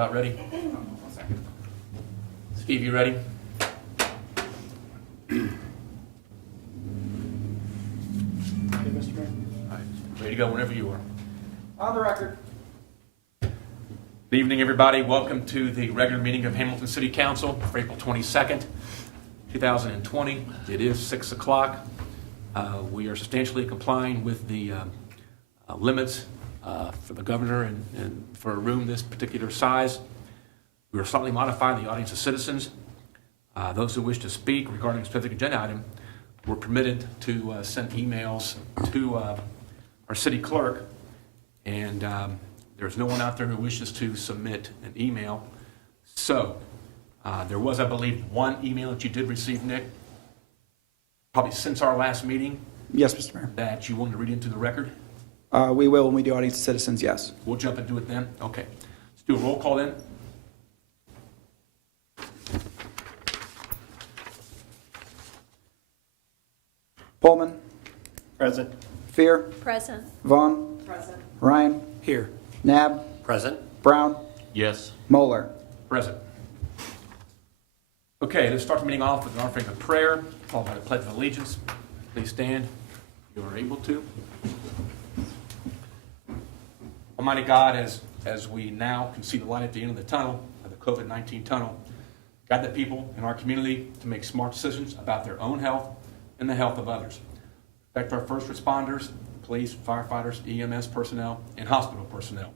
about ready? Steve, you ready? Okay, Mr. Mayor. All right, ready to go whenever you are. On the record. Good evening, everybody. Welcome to the regular meeting of Hamilton City Council for April 22nd, 2020. It is 6 o'clock. We are substantially complying with the limits for the governor and for a room this particular size. We are slightly modifying the audience of citizens. Those who wish to speak regarding a specific agenda item were permitted to send emails to our city clerk, and there's no one out there who wishes to submit an email. So there was, I believe, one email that you did receive, Nick, probably since our last meeting, Yes, Mr. Mayor. that you wanted to read into the record. We will when we do audience of citizens, yes. We'll jump and do it then. Okay. Let's do a roll call then. Pullman, Present. Fear, Present. Vaughn, Present. Ryan, Here. Nab, Present. Brown, Yes. Moeller. Present. Okay, let's start the meeting off with an offering of prayer, followed by the Pledge of Allegiance. Please stand if you are able to. Almighty God, as we now can see the light at the end of the tunnel, of the COVID-19 tunnel, guide the people in our community to make smart decisions about their own health and the health of others. Protect our first responders, police, firefighters, EMS personnel, and hospital personnel.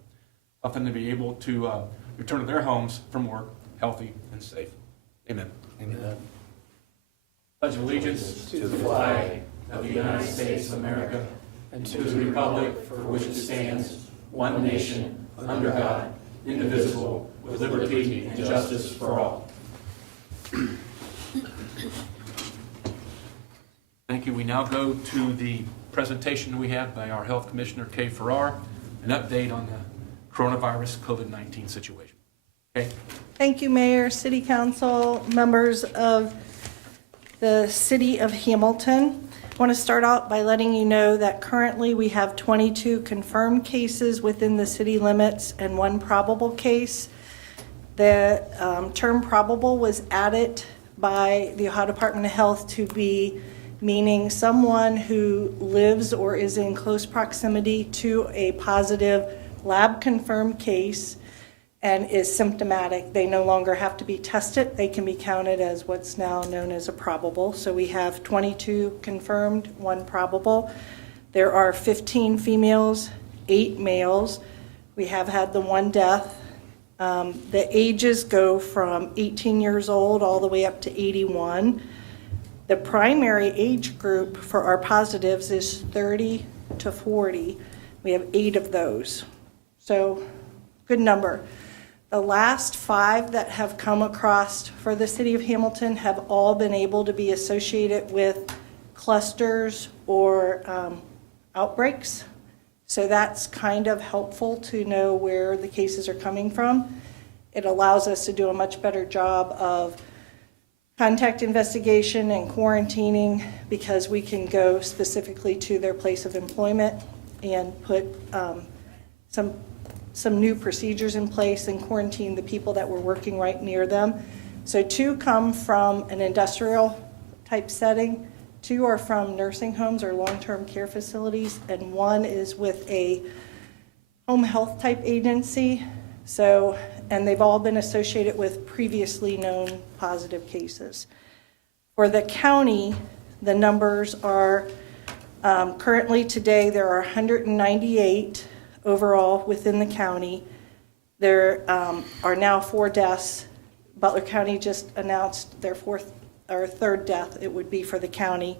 Help them to be able to return to their homes from work healthy and safe. Amen. Amen. Pledge of allegiance to the flag of the United States of America and to the republic for which it stands, one nation, under God, indivisible, with liberty and justice for all. Thank you. We now go to the presentation we have by our Health Commissioner, Kay Farrar, an update on the coronavirus COVID-19 situation. Okay. Thank you, Mayor, City Council, members of the City of Hamilton. I want to start out by letting you know that currently we have 22 confirmed cases within the city limits and one probable case. The term probable was added by the Ohio Department of Health to be meaning someone who lives or is in close proximity to a positive lab-confirmed case and is symptomatic. They no longer have to be tested. They can be counted as what's now known as a probable. So we have 22 confirmed, one probable. There are 15 females, 8 males. We have had the one death. The ages go from 18 years old all the way up to 81. The primary age group for our positives is 30 to 40. We have 8 of those. So good number. The last 5 that have come across for the city of Hamilton have all been able to be associated with clusters or outbreaks. So that's kind of helpful to know where the cases are coming from. It allows us to do a much better job of contact investigation and quarantining because we can go specifically to their place of employment and put some new procedures in place and quarantine the people that were working right near them. So 2 come from an industrial type setting, 2 are from nursing homes or long-term care facilities, and 1 is with a home health type agency. So, and they've all been associated with previously known positive cases. For the county, the numbers are currently today there are 198 overall within the county. There are now 4 deaths. Butler County just announced their 4th or 3rd death. It would be for the county.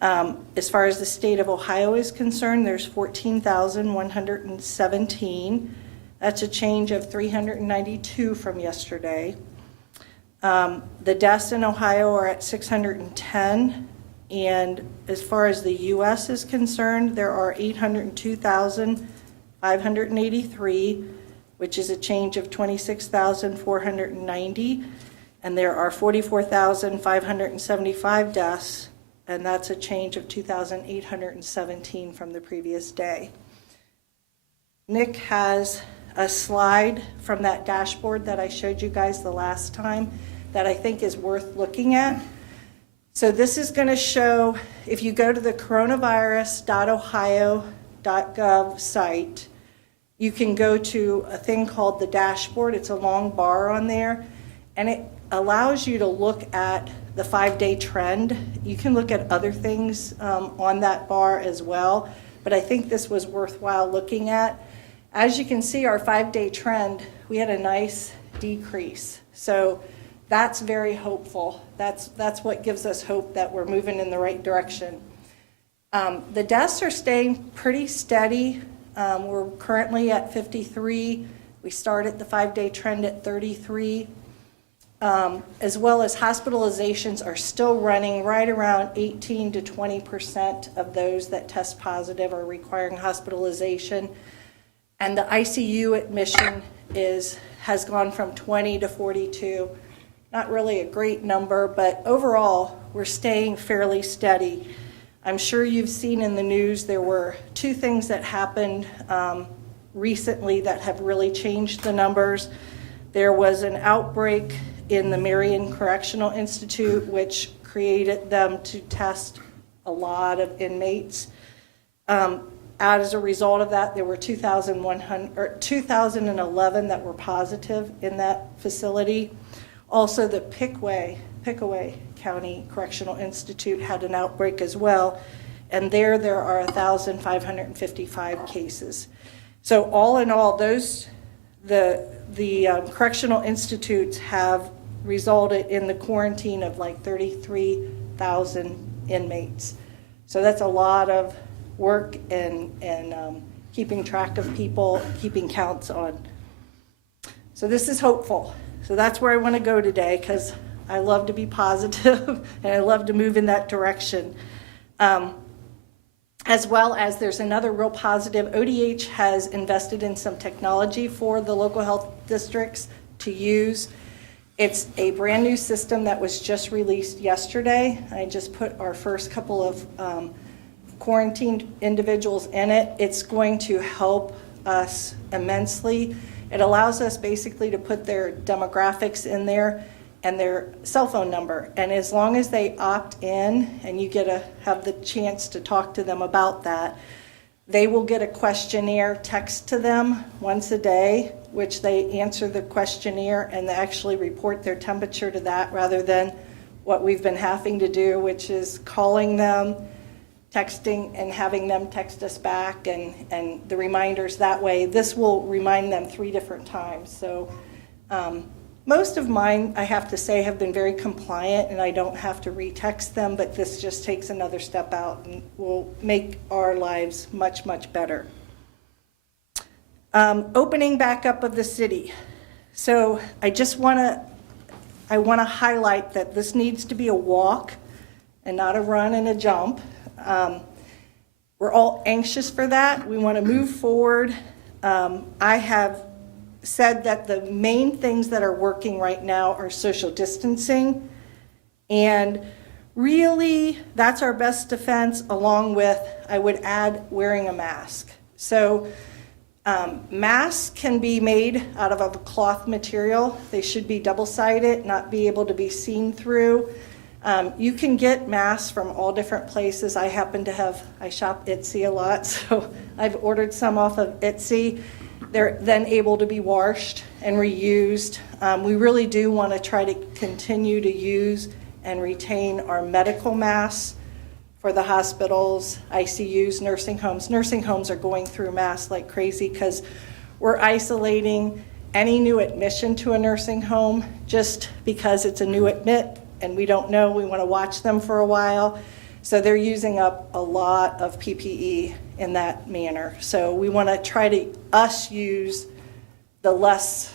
As far as the state of Ohio is concerned, there's 14,117. That's a change of 392 from yesterday. The deaths in Ohio are at 610. And as far as the U.S. is concerned, there are 802,583, which is a change of 26,490. And there are 44,575 deaths, and that's a change of 2,817 from the previous day. Nick has a slide from that dashboard that I showed you guys the last time that I think is worth looking at. So this is going to show, if you go to the coronavirus.ohio.gov site, you can go to a thing called the dashboard. It's a long bar on there, and it allows you to look at the 5-day trend. You can look at other things on that bar as well, but I think this was worthwhile looking at. As you can see, our 5-day trend, we had a nice decrease. So that's very hopeful. That's what gives us hope that we're moving in the right direction. The deaths are staying pretty steady. We're currently at 53. We started the 5-day trend at 33. As well as hospitalizations are still running right around 18 to 20% of those that test positive are requiring hospitalization. And the ICU admission has gone from 20 to 42. Not really a great number, but overall, we're staying fairly steady. I'm sure you've seen in the news there were 2 things that happened recently that have really changed the numbers. There was an outbreak in the Marion Correctional Institute, which created them to test a lot of inmates. As a result of that, there were 2,011 that were positive in that facility. Also, the Pickaway County Correctional Institute had an outbreak as well, and there are 1,555 cases. So all in all, the correctional institutes have resulted in the quarantine of like 33,000 inmates. So that's a lot of work and keeping track of people, keeping counts on. So this is hopeful. So that's where I want to go today, because I love to be positive and I love to move in that direction. As well as there's another real positive. ODH has invested in some technology for the local health districts to use. It's a brand new system that was just released yesterday. I just put our first couple of quarantined individuals in it. It's going to help us immensely. It allows us basically to put their demographics in there and their cell phone number. And as long as they opt in, and you get to have the chance to talk to them about that, they will get a questionnaire text to them once a day, which they answer the questionnaire and they actually report their temperature to that, rather than what we've been having to do, which is calling them, texting, and having them text us back, and the reminders that way. This will remind them 3 different times. So most of mine, I have to say, have been very compliant, and I don't have to retext them, but this just takes another step out and will make our lives much, much better. Opening back up of the city. So I want to highlight that this needs to be a walk and not a run and a jump. We're all anxious for that. We want to move forward. I have said that the main things that are working right now are social distancing, and really that's our best defense, along with, I would add, wearing a mask. So masks can be made out of a cloth material. They should be double-sided, not be able to be seen through. You can get masks from all different places. I shop Etsy a lot, so I've ordered some off of Etsy. They're then able to be washed and reused. We really do want to try to continue to use and retain our medical masks for the hospitals, ICUs, nursing homes. Nursing homes are going through masks like crazy because we're isolating any new admission to a nursing home just because it's a new admit and we don't know. We want to watch them for a while. So they're using up a lot of PPE in that manner. So we want to try to use the less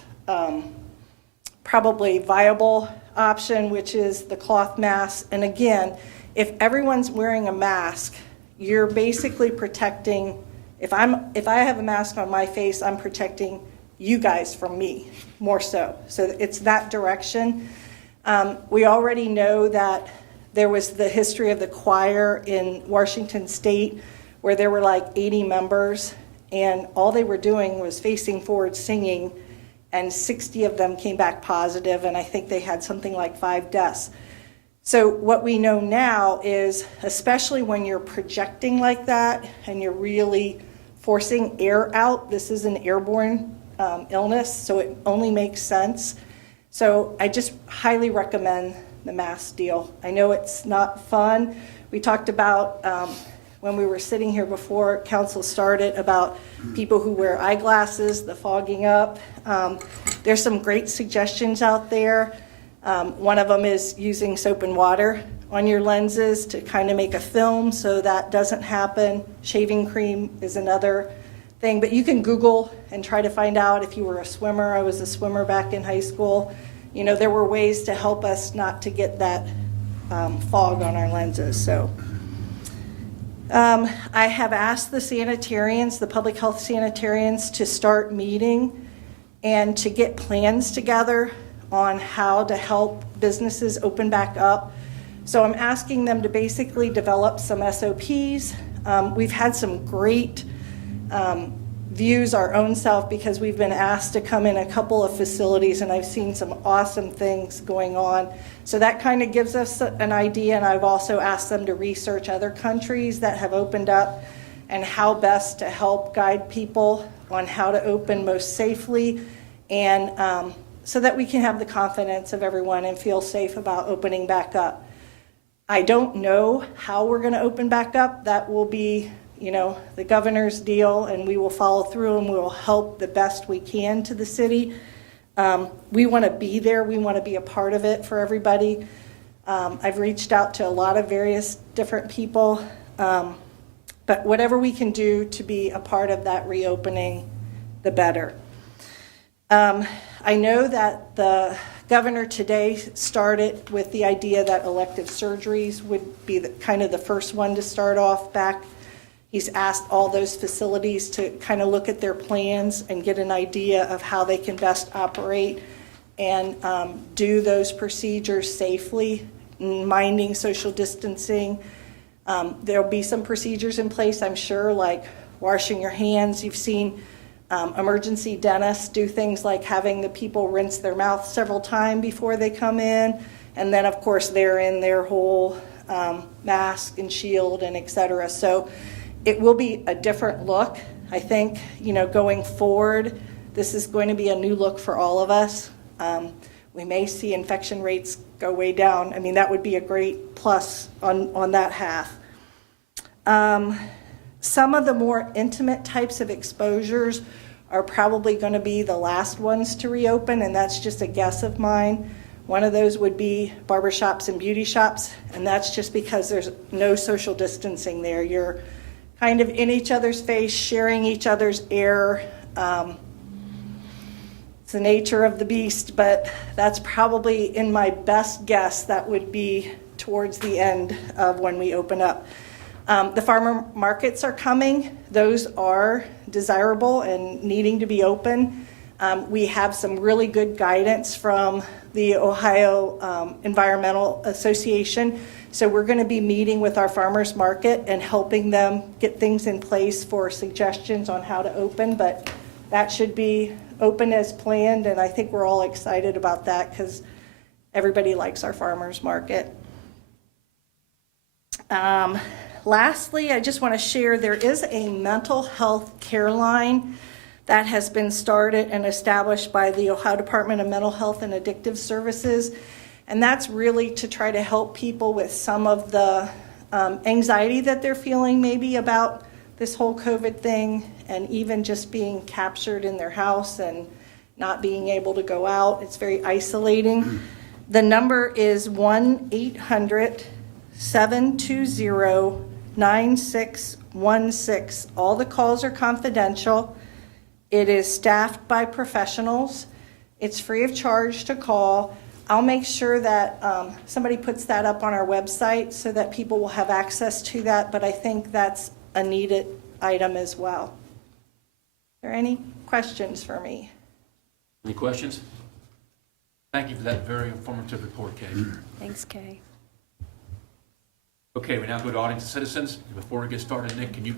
probably viable option, which is the cloth mask. And again, if everyone's wearing a mask, you're basically protecting, if I have a mask on my face, I'm protecting you guys from me more so. So it's that direction. We already know that there was the history of the choir in Washington State where there were like 80 members, and all they were doing was facing forward singing, and 60 of them came back positive, and I think they had something like 5 deaths. So what we know now is, especially when you're projecting like that and you're really forcing air out, this is an airborne illness, so it only makes sense. So I just highly recommend the mask deal. I know it's not fun. We talked about, when we were sitting here before council started, about people who wear eyeglasses, the fogging up. There's some great suggestions out there. One of them is using soap and water on your lenses to kind of make a film so that doesn't happen. Shaving cream is another thing, but you can Google and try to find out if you were a swimmer. I was a swimmer back in high school. You know, there were ways to help us not to get that fog on our lenses. So I have asked the sanitarians, the public health sanitarians, to start meeting and to get plans together on how to help businesses open back up. So I'm asking them to basically develop some SOPs. We've had some great views our own self because we've been asked to come in a couple of facilities, and I've seen some awesome things going on. So that kind of gives us an idea, and I've also asked them to research other countries that have opened up and how best to help guide people on how to open most safely, and so that we can have the confidence of everyone and feel safe about opening back up. I don't know how we're going to open back up. That will be, you know, the governor's deal, and we will follow through and we will help the best we can to the city. We want to be there. We want to be a part of it for everybody. I've reached out to a lot of various different people, but whatever we can do to be a part of that reopening, the better. I know that the governor today started with the idea that elective surgeries would be kind of the first one to start off back. He's asked all those facilities to kind of look at their plans and get an idea of how they can best operate and do those procedures safely, minding social distancing. There'll be some procedures in place, I'm sure, like washing your hands. You've seen emergency dentists do things like having the people rinse their mouth several times before they come in, and then of course they're in their whole mask and shield and etc. So it will be a different look. I think, you know, going forward, this is going to be a new look for all of us. We may see infection rates go way down. I mean, that would be a great plus on that half. Some of the more intimate types of exposures are probably going to be the last ones to reopen, and that's just a guess of mine. One of those would be barbershops and beauty shops, and that's just because there's no social distancing there. You're kind of in each other's face, sharing each other's air. It's the nature of the beast, but that's probably, in my best guess, that would be towards the end of when we open up. The farmer markets are coming. Those are desirable and needing to be open. We have some really good guidance from the Ohio Environmental Association. So we're going to be meeting with our farmers market and helping them get things in place for suggestions on how to open. But that should be open as planned, and I think we're all excited about that because everybody likes our farmers market. Lastly, I just want to share there is a mental health care line that has been started and established by the Ohio Department of Mental Health and Addictive Services. And that's really to try to help people with some of the anxiety that they're feeling maybe about this whole COVID thing, and even just being captured in their house and not being able to go out. It's very isolating. The number is 1-800-720-9616. All the calls are confidential. It is staffed by professionals. It's free of charge to call. I'll make sure that somebody puts that up on our website so that people will have access to that, but I think that's a needed item as well. Are there any questions for me? Any questions? Thank you for that very informative report, Kay. Thanks, Kay. Okay, we now go to audience and citizens. Before we get started, Nick, can you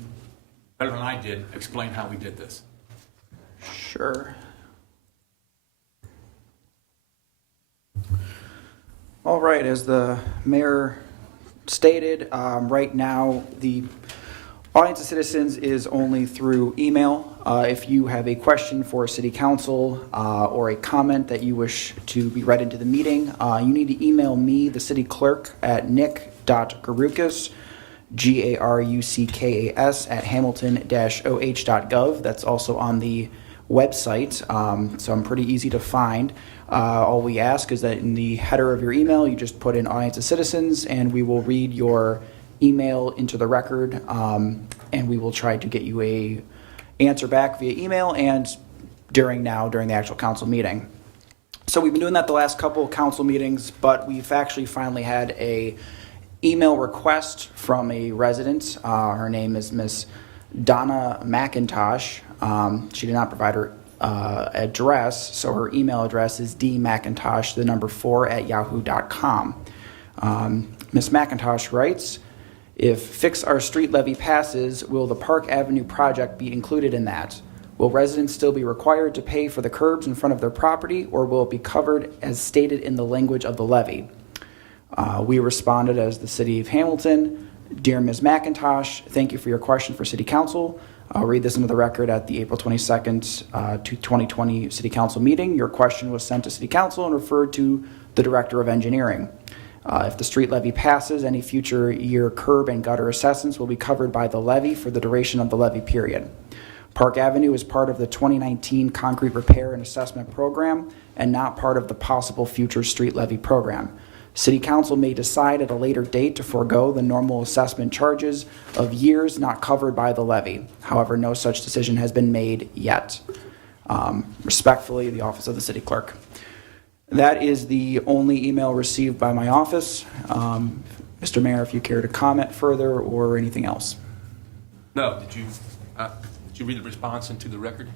better than I did, explain how we did this. Sure. All right, as the mayor stated, right now, the audience of citizens is only through email. If you have a question for city council or a comment that you wish to be read into the meeting, you need to email me, the city clerk, at nick.garukas, GARUCKAS, at hamilton-oh.gov. That's also on the website, so I'm pretty easy to find. All we ask is that in the header of your email, you just put in audience of citizens, and we will read your email into the record, and we will try to get you a answer back via email and during the actual council meeting. So we've been doing that the last couple of council meetings, but we've actually finally had a email request from a resident. Her name is Miss Donna McIntosh. She did not provide her address, so her email address is dmcintosh4@yahoo.com. Ms. McIntosh writes, if Fix Our Street levy passes, will the Park Avenue project be included in that? Will residents still be required to pay for the curbs in front of their property, or will it be covered as stated in the language of the levy? We responded as the City of Hamilton, Dear Ms. McIntosh, thank you for your question for City Council. I'll read this into the record at the April 22nd, 2020 City Council meeting. Your question was sent to City Council and referred to the Director of Engineering. If the street levy passes, any future year curb and gutter assessments will be covered by the levy for the duration of the levy period. Park Avenue is part of the 2019 concrete repair and assessment program and not part of the possible future street levy program. City Council may decide at a later date to forego the normal assessment charges of years not covered by the levy. However, no such decision has been made yet. Respectfully, the Office of the City Clerk. That is the only email received by my office. Mr. Mayor, if you care to comment further or anything else. No, did you read the response into the record?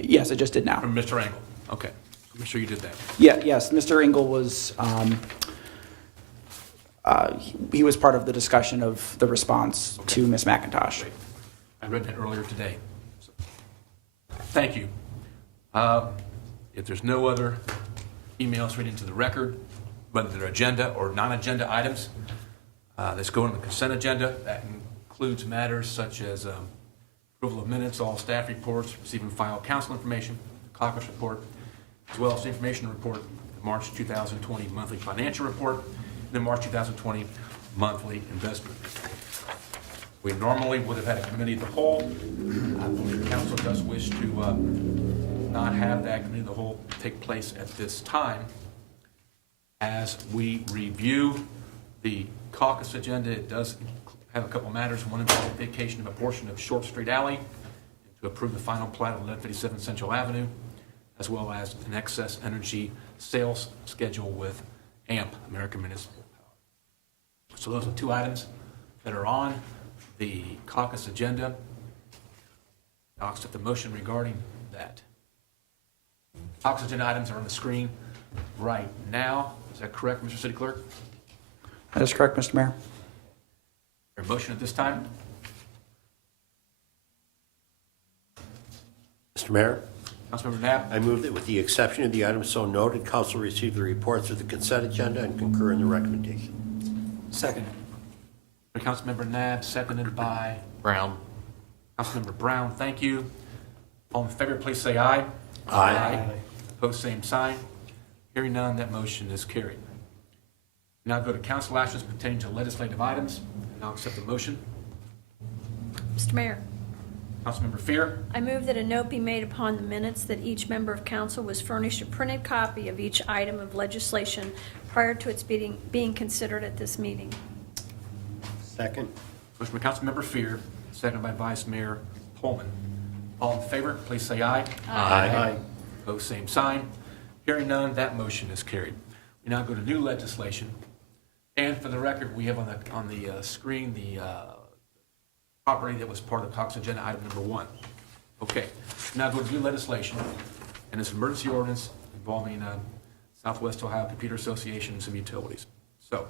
Yes, I just did now. From Mr. Engel? Okay, I'm sure you did that. Yeah, yes, Mr. Engel was, he was part of the discussion of the response to Ms. McIntosh. Great. I read that earlier today. So, thank you. If there's no other emails read into the record, whether they're agenda or non-agenda items, let's go on the consent agenda. That includes matters such as approval of minutes, all staff reports, receive and file council information, the caucus report, as well as the information report, the March 2020 monthly financial report, and the March 2020 monthly investment. We normally would have had a committee of the whole. I believe the council does wish to not have that committee of the whole take place at this time. As we review the caucus agenda, it does have a couple matters. One involves vacation of a portion of Short Street Alley to approve the final plat of 1157 Central Avenue, as well as an excess energy sales schedule with AMP, American Municipal Power. So those are two items that are on the caucus agenda. I'll accept the motion regarding that. Caucus agenda items are on the screen right now. Is that correct, Mr. City Clerk? That is correct, Mr. Mayor. Is there a motion at this time? Mr. Mayor, Councilmember Knapp? I move that with the exception of the items so noted, council receive the reports of the consent agenda and concur in the recommendation. Second. Councilmember Knapp, seconded by Brown. Councilmember Brown. Thank you. All in favor, please say aye. Aye. Opposed, same sign. Hearing none, that motion is carried. Now go to council actions pertaining to legislative items, and I'll accept the motion. Mr. Mayor, Councilmember Fear. I move that a note be made upon the minutes that each member of council was furnished a printed copy of each item of legislation prior to its being considered at this meeting. Second. Motion by Councilmember Fear, seconded by Vice Mayor Pullman. All in favor, please say aye. Aye. Opposed, same sign. Hearing none, that motion is carried. We now go to new legislation. And for the record, we have on the screen the property that was part of the caucus agenda, item number 1. Okay, now go to new legislation, and it's an emergency ordinance involving Southwest Ohio Computer Association and some utilities. So,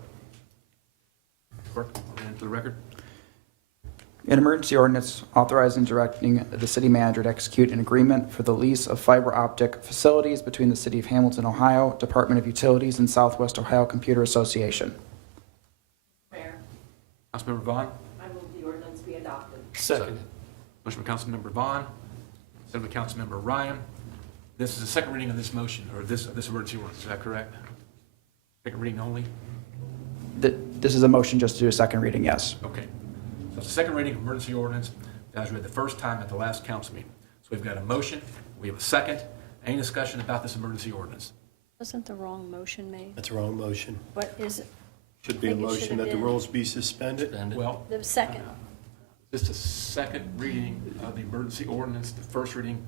clerk, into the record. An emergency ordinance authorizing and directing the city manager to execute an agreement for the lease of fiber optic facilities between the City of Hamilton, Ohio, Department of Utilities, and Southwest Ohio Computer Association. Mayor, Councilmember Vaughn. I move the ordinance be adopted. Second. Motion by Councilmember Vaughn, second by Councilmember Ryan. This is the second reading of this motion, or this emergency ordinance, is that correct? Second reading only? This is a motion just to do a second reading, yes. Okay. So it's the second reading of emergency ordinance that was read the first time at the last council meeting. So we've got a motion, we have a second. Any discussion about this emergency ordinance? Wasn't the wrong motion made? That's the wrong motion. What is it? Should be a Think it should motion have that the been. rules be suspended. Well, The second. this is the second reading of the emergency ordinance, the first reading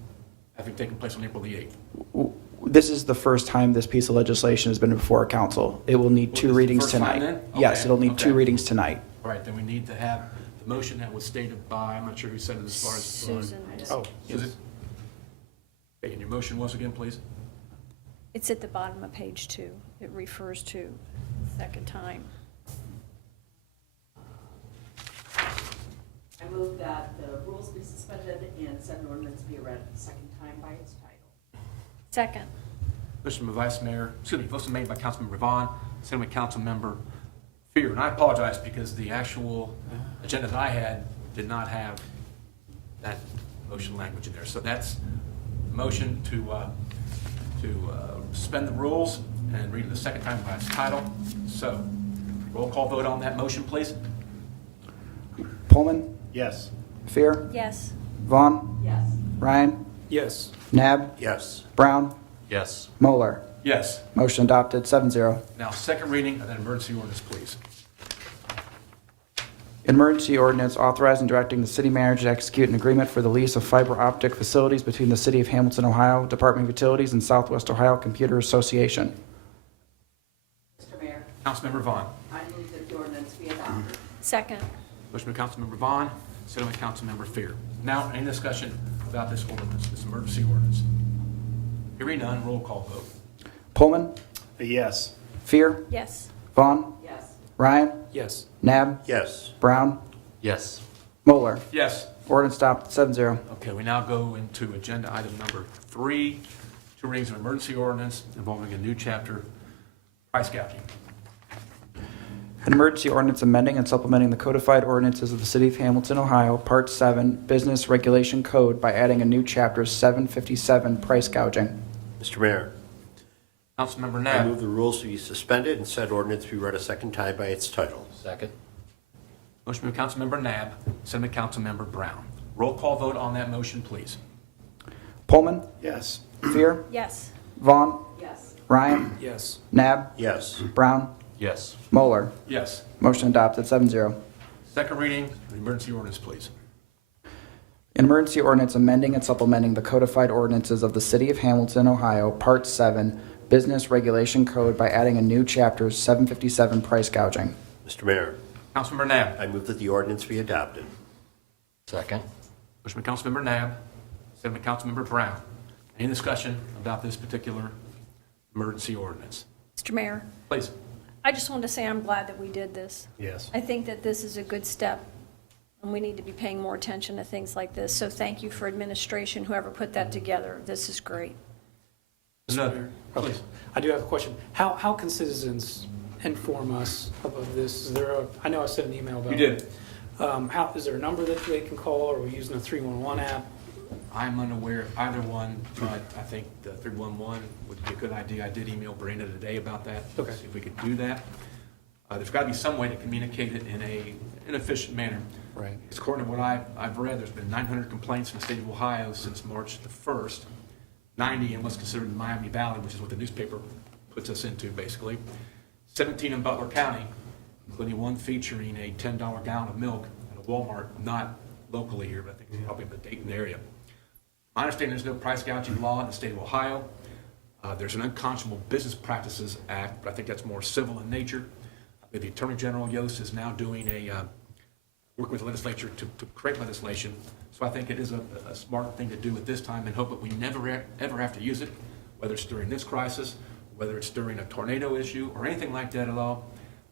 having taken place on April the 8th. This is the first time this piece of legislation has been before council. It will need Well, this two is the readings first time tonight. then? Yes, Okay, it'll need two okay. readings tonight. All right, then we need to have the motion that was stated by, I'm not sure who said it as far as. Susan. Oh, Susan? Okay, and your motion was again, please? It's at the bottom of page 2. It refers to second time. I move that the rules be suspended and said ordinance be read a second time by its title. Second. Motion by motion made by Councilmember Vaughn, second by Councilmember Fear. And I apologize because the actual agenda that I had did not have that motion language in there. So that's motion to suspend the rules and read it the second time by its title. So roll call vote on that motion, please. Pullman, yes. Fear, Yes. Vaughn, Yes. Ryan, Yes. Nab, Yes. Brown, Yes. Moeller. Yes. Motion adopted, 7-0. Now, second reading of that emergency ordinance, please. An emergency ordinance authorizing and directing the city manager to execute an agreement for the lease of fiber optic facilities between the City of Hamilton, Ohio, Department of Utilities, and Southwest Ohio Computer Association. Mr. Mayor, Councilmember Vaughn. I move that the ordinance be adopted. Second. Motion by Councilmember Vaughn, second by Councilmember Fear. Now, any discussion about this ordinance, this emergency ordinance? Hearing none, roll call vote. Pullman, Yes. Fear, Yes. Vaughn, Yes. Ryan, Yes. Nab, Yes. Brown, Yes. Moeller. Yes. Ordinance adopted, 7-0. Okay, we now go into agenda item number 3, two readings of emergency ordinance involving a new chapter, price gouging. An emergency ordinance amending and supplementing the codified ordinances of the City of Hamilton, Ohio, Part 7, Business Regulation Code by adding a new chapter 757, price gouging. Mr. Mayor, Councilmember I Nab. move the rules to be suspended and said ordinance be read a second time by its title. Second. Motion by Councilmember Nab, second by Councilmember Brown. Roll call vote on that motion, please. Pullman, Yes. Fear, Yes. Vaughn, Yes. Ryan, Yes. Nab, Yes. Brown, Yes. Moeller. Yes. Motion adopted, 7-0. Second reading of the emergency ordinance, please. An emergency ordinance amending and supplementing the codified ordinances of the City of Hamilton, Ohio, Part 7, Business Regulation Code by adding a new chapter 757, price gouging. Mr. Mayor, Councilmember Nab. I move that the ordinance be adopted. Second. Motion by Councilmember Nab, second by Councilmember Brown. Any discussion about this particular emergency ordinance? Mr. Mayor, Please. I just wanted to say I'm glad that we did this. Yes. I think that this is a good step, and we need to be paying more attention to things like this. So thank you for administration, whoever put that together. This is great. Another, please. I do have a question. How can citizens inform us about this? Is there I know I sent an email about You it. did. Is there a number that they can call, or are we using a 311 app? I'm unaware of either one, but I think the 311 would be a good idea. I did email Brenda today about that. Okay. See if we could do that. There's got to be some way to communicate it in an efficient manner. Right. Because according to what I've read, there's been 900 complaints in the state of Ohio since March the 1st, 90 in what's considered the Miami Valley, which is what the newspaper puts us into, basically. 17 in Butler County, including one featuring a $10 gallon of milk at a Walmart, not locally here, but I think it's probably in the Dayton area. My understanding, there's no price gouging law in the state of Ohio. There's an Unconscionable Business Practices Act, but I think that's more civil in nature. The Attorney General Yost is now doing working with the legislature to create legislation. So I think it is a smart thing to do at this time and hope that we never ever have to use it, whether it's during this crisis, whether it's during a tornado issue or anything like that at all.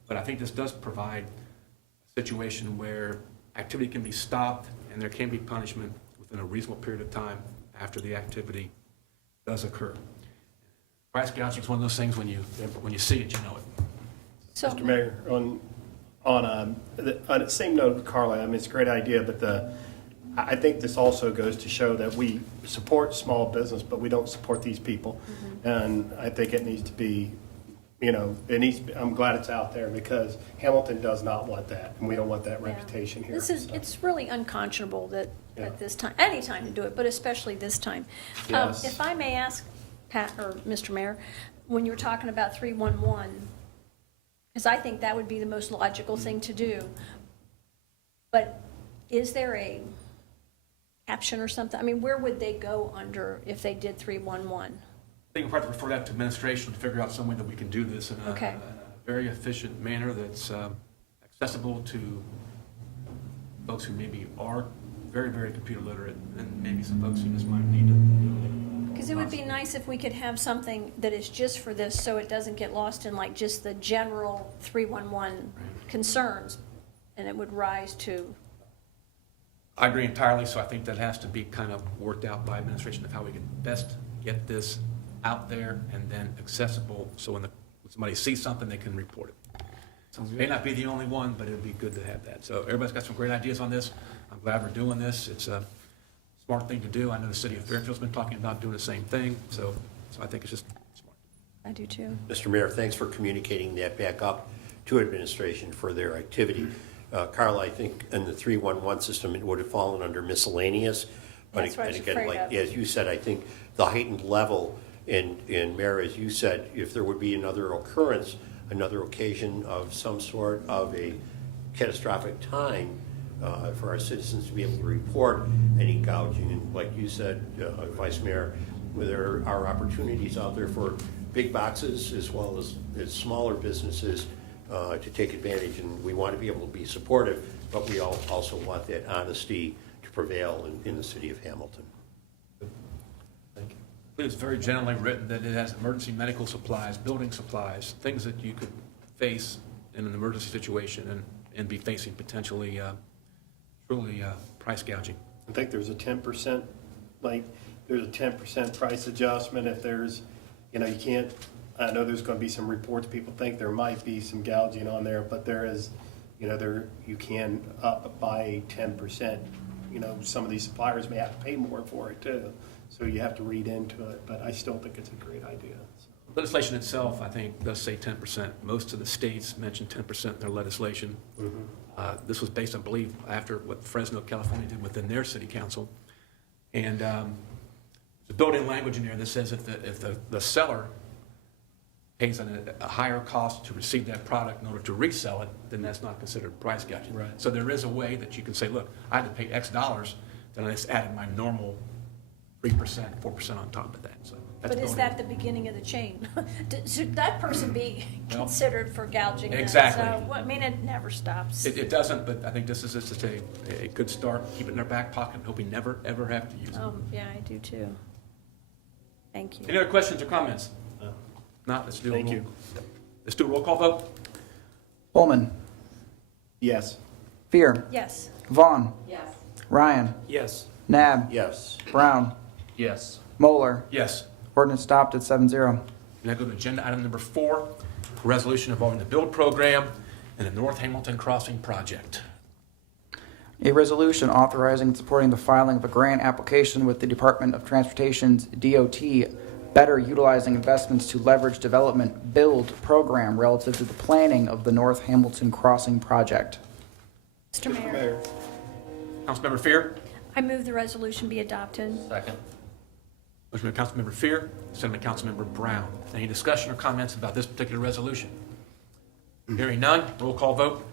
But I think this does provide a situation where activity can be stopped, and there can be punishment within a reasonable period of time after the activity does occur. Price gouging is one of those things, when you see it, you know it. So, Mr. Mayor, on the same note with Carla, I mean, it's a great idea, but I think this also goes to show that we support small business, but we don't support these people. And I think it needs to be, I'm glad it's out there, because Hamilton does not want that, and we don't want that yeah. reputation here. It's really unconscionable that Yeah. at this time, any time to do it, but especially this time. Yes. If I may ask, Pat, or Mr. Mayor, when you were talking about 311, because I think that would be the most logical thing to do, but is there a caption or something? I mean, where would they go under if they did 311? I think we'll have to refer that to administration to figure out some way that we can do this in a Okay. very efficient manner that's accessible to folks who maybe are very, very computer literate, and maybe some folks who just might need to. Because it would be nice if we could have something that is just for this, so it doesn't get lost in like just the general 311 concerns, and it would rise to, I agree entirely, so I think that has to be kind of worked out by administration of how we can best get this out there and then accessible, so when somebody sees something, they can report it. May not be the only one, but it would be good to have that. So everybody's got some great ideas on this. I'm glad we're doing this. It's a smart thing to do. I know the city of Fairfield's been talking about doing the same thing, so I think it's just smart. I do too. Mr. Mayor, thanks for communicating that back up to administration for their activity. Carl, I think in the 311 system, it would have fallen under miscellaneous. But That's what I was again, afraid like, of. as you said, I think the heightened level in Mayor, as you said, if there would be another occurrence, another occasion of some sort of a catastrophic time for our citizens to be able to report any gouging. And like you said, Vice Mayor, there are opportunities out there for big boxes as well as smaller businesses to take advantage. And we want to be able to be supportive, but we also want that honesty to prevail in the city of Hamilton. Thank you. I believe it's very generally written that it has emergency medical supplies, building supplies, things that you could face in an emergency situation and be facing potentially truly price gouging. I think there's a 10%, there's a 10% price adjustment if there's, you can't, I know there's going to be some reports, people think there might be some gouging on there, but there is, you can up by 10%. Some of these suppliers may have to pay more for it too, so you have to read into it, but I still think it's a great idea. Legislation itself, I think, does say 10%. Most of the states mention 10% in their legislation. This was based, I believe, after what Fresno, California did within their city council. And the built-in language in there that says if the seller pays a higher cost to receive that product in order to resell it, then that's not considered price gouging. Right. So there is a way that you can say, look, I had to pay X dollars, then I just added my normal 3%, 4% on top of that. So that's But is built in. that the beginning of the chain? Should that person be Well, considered for gouging? then? exactly. So, I mean, it never stops. It doesn't, but I think this is just a good start. Keep it in their back pocket, hope we never, ever have to use it. Yeah, I do too. Thank you. Any other questions or comments? Not, let's do a Thank roll. you. Let's do a roll call vote. Pullman, Yes. Fear, Yes. Vaughn, Yes. Ryan, Yes. Nab, Yes. Brown, Yes. Moeller. Yes. Ordinance adopted 7-0. Now go to agenda item number 4, resolution involving the build program and the North Hamilton Crossing project. A resolution authorizing and supporting the filing of a grant application with the Department of Transportation's DOT better utilizing investments to leverage development build program relative to the planning of the North Hamilton Crossing project. Mr. Mayor, Councilmember Fear? I move the resolution be adopted. Second. Motion by Councilmember Fear, second by Councilmember Brown. Any discussion or comments about this particular resolution? Hearing none, roll call vote.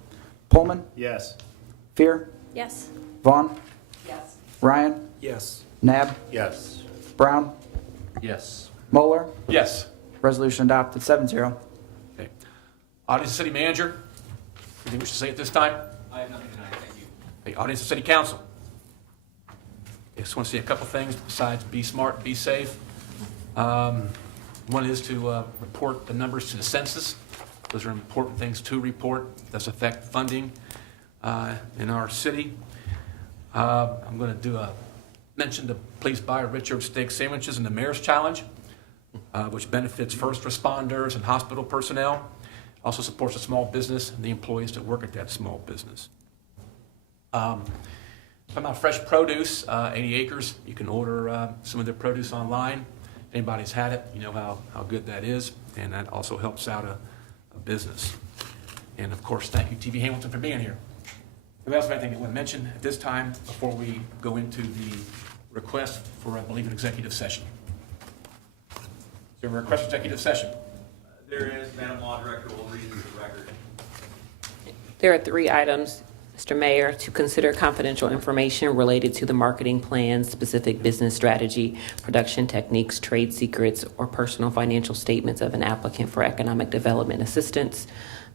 Pullman, Yes. Fear, Yes. Vaughn, Yes. Ryan, Yes. Nab, Yes. Brown, Yes. Moeller. Yes. Resolution adopted 7-0. Okay. Audience of City Manager, anything we should say at this time? I have nothing tonight, thank you. Hey, audience of City Council. I just want to say a couple things besides be smart, be safe. One is to report the numbers to the census. Those are important things to report. Does affect funding. in our city. I'm going to do a mention to please buy Richard steak sandwiches in the Mayor's Challenge, which benefits first responders and hospital personnel. Also supports a small business and the employees that work at that small business. Talking about fresh produce, 80 acres, you can order some of their produce online. If anybody's had it, you know how good that is, and that also helps out a business. And of course, thank you, TV Hamilton, for being here. Anybody else have anything they want to mention at this time before we go into the request for, I believe, an executive session? Is there a request for executive session? There is, Madam Law Director will read into the record. There are 3 items, Mr. Mayor, to consider confidential information related to the marketing plan, specific business strategy, production techniques, trade secrets, or personal financial statements of an applicant for economic development assistance.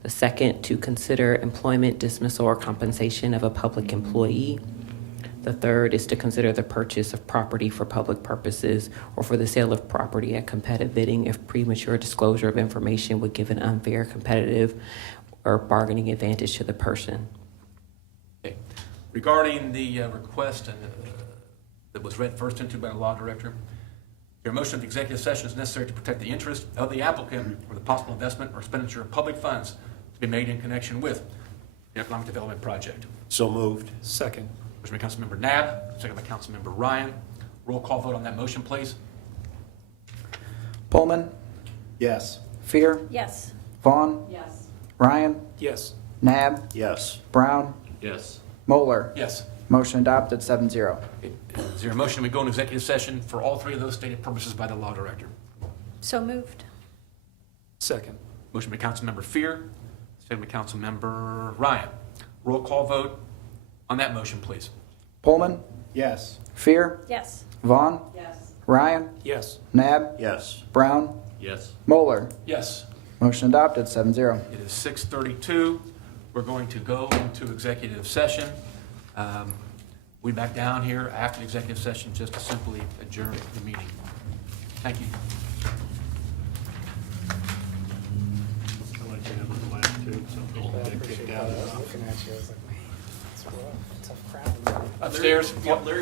The second, to consider employment, dismissal, or compensation of a public employee. The third is to consider the purchase of property for public purposes or for the sale of property at competitive bidding if premature disclosure of information would give an unfair competitive or bargaining advantage to the person. Okay. Regarding the request that was read first into by the law director, your motion of the executive session is necessary to protect the interest of the applicant or the possible investment or expenditure of public funds to be made in connection with the economic development project. So moved. Second. Motion by Councilmember Nab, second by Councilmember Ryan. Roll call vote on that motion, please. Pullman, Yes. Fear, Yes. Vaughn, Yes. Ryan, Yes. Nab, Yes. Brown, Yes. Moeller. Yes. Motion adopted 7-0. Is there a motion we go into executive session for all 3 of those stated purposes by the law director? So moved. Second. Motion by Councilmember Fear, second by Councilmember Ryan. Roll call vote on that motion, please. Pullman, Yes. Fear, Yes. Vaughn, Yes. Ryan, Yes. Nab, Yes. Brown, Yes. Moeller. Yes. Motion adopted 7-0. It is 6:32. We're going to go into executive session. We'll be back down here after the executive session just to simply adjourn the meeting. Thank you. I'll let you have the last 2, so people get kicked out. Looking at you, I was like, man, it's rough. Tough crowd. Upstairs. Yep, Larry